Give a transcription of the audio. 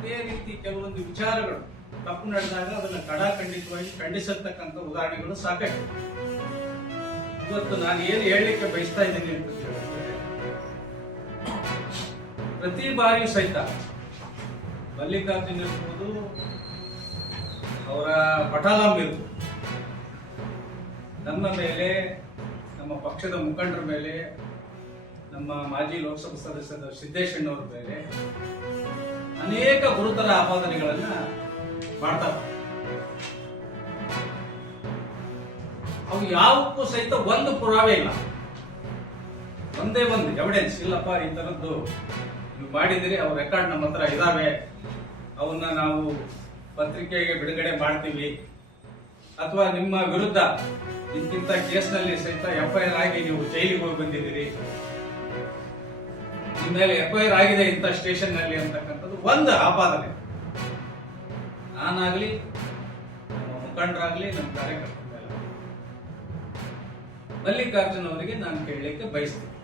ಯಾವುದೇ ರೀತಿ ಕೆಲವೊಂದು ವಿಚಾರಗಳು ತಪ್ಪು ನಡೆದಾಗ ಅದನ್ನು ಖಂಡಿತವಾಗಿ ಖಂಡಿಸತಕ್ಕಂಥ ಉದಾಹರಣೆಗಳು ಸಾಕಷ್ಟು. ಇವತ್ತು ನಾನು ಏನು ಹೇಳಲಿಕ್ಕೆ ಬಯಸ್ತಾ ಇದ್ದೀನಿ ಅಂತ ಹೇಳಿದ್ರೆ, ಪ್ರತಿ ಬಾರಿಯೂ ಸಹಿತ ಮಲ್ಲಿಕಾರ್ಜುನ್ ಇರ್ಬೋದು, ಅವರ ಪಟಾಲಂ ಇರ್ಬೋದು, ನಮ್ಮ ಮೇಲೆ, ನಮ್ಮ ಪಕ್ಷದ ಮುಖಂಡರ ಮೇಲೆ, ನಮ್ಮ ಮಾಜಿ ಲೋಕಸಭಾ ಸದಸ್ಯರ ಸಿದ್ದೇಶಣ್ಣವರ ಮೇಲೆ ಅನೇಕ ಗುರುತರ ಆಪಾದನೆಗಳನ್ನ ಮಾಡ್ತಾರೆ. ಅವು ಯಾವಕ್ಕೂ ಸಹಿತ ಒಂದು ಪುರಾವೆ ಇಲ್ಲ, ಒಂದೇ ಒಂದು ಎವಿಡೆನ್ಸ್ ಇಲ್ಲಪ್ಪ ಈ ತರದ್ದು ನೀವು ಮಾಡಿದಿರಿ, ಅವ್ರ ರೆಕಾರ್ಡ್ ನಮ್ಮ ಹತ್ರ ಇದಾವೆ, ಅವನ್ನ ನಾವು ಪತ್ರಿಕೆಗೆ ಬಿಡುಗಡೆ ಮಾಡ್ತೀವಿ, ಅಥವಾ ನಿಮ್ಮ ವಿರುದ್ಧ ಇಂತಿಂತ ಕೇಸ್ನಲ್ಲಿ ಸಹಿತ FIR ಆಗಿ ನೀವು ಜೈಲಿಗೆ ಹೋಗಿ ಬಂದಿದ್ದೀರಿ, ನಿಮ್ಮ ಮೇಲೆ FIR ಆಗಿದೆ ಇಂಥ ಸ್ಟೇಷನ್ ನಲ್ಲಿ ಅಂತಕ್ಕಂಥದ್ದು ಒಂದು ಆಪಾದನೆ. ನಾನಾಗ್ಲಿ, ನಮ್ಮ ಮುಖಂಡರಾಗ್ಲಿ, ನಮ್ಮ ಕಾರ್ಯಕರ್ತರ ಮೇಲೆ ಮಲ್ಲಿಕಾರ್ಜುನ್ ಅವರಿಗೆ ನಾನು ಕೇಳಲಿಕ್ಕೆ ಬಯಸ್ತೀನಿ,